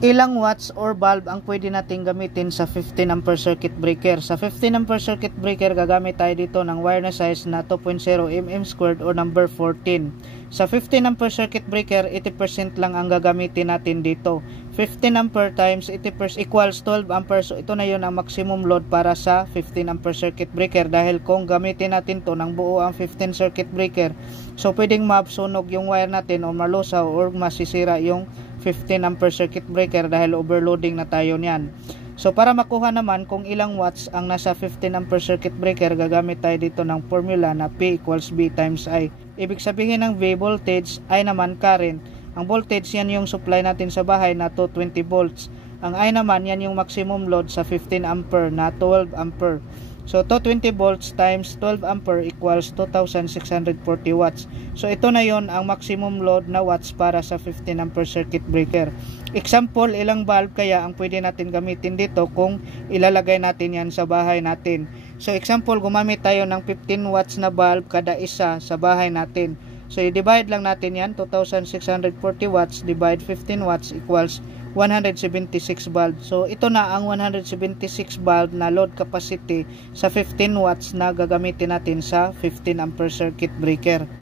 Ilang watts or bulb ang pwede natin gamitin sa 15 ampere circuit breaker? Sa 15 ampere circuit breaker, gagamit tayo dito ng wire na size na 2.0 mm² o number 14. Sa 15 ampere circuit breaker, 80% lang ang gagamitin natin dito. 15 ampere times 80% equals 12 ampere. So ito na yon ang maximum load para sa 15 ampere circuit breaker. Dahil kung gamitin natin to ng buo ang 15 circuit breaker, so pwedeng mabsunog yung wire natin o malusaw or masisira yung 15 ampere circuit breaker dahil overloading na tayo niyan. So para makuha naman kung ilang watts ang nasa 15 ampere circuit breaker, gagamit tayo dito ng formula na P equals B times I. Ibig sabihin ng V voltage, I naman current. Ang voltage yan yung supply natin sa bahay na 220 volts. Ang I naman yan yung maximum load sa 15 ampere na 12 ampere. So 220 volts times 12 ampere equals 2,640 watts. So ito na yon ang maximum load na watts para sa 15 ampere circuit breaker. Example, ilang bulb kaya ang pwede natin gamitin dito kung ilalagay natin yan sa bahay natin. So example, gumamit tayo ng 15 watts na bulb kada isa sa bahay natin. So i-divide lang natin yan, 2,640 watts divide 15 watts equals 176 bulb. So ito na ang 176 bulb na load capacity sa 15 watts na gagamitin natin sa 15 ampere circuit breaker.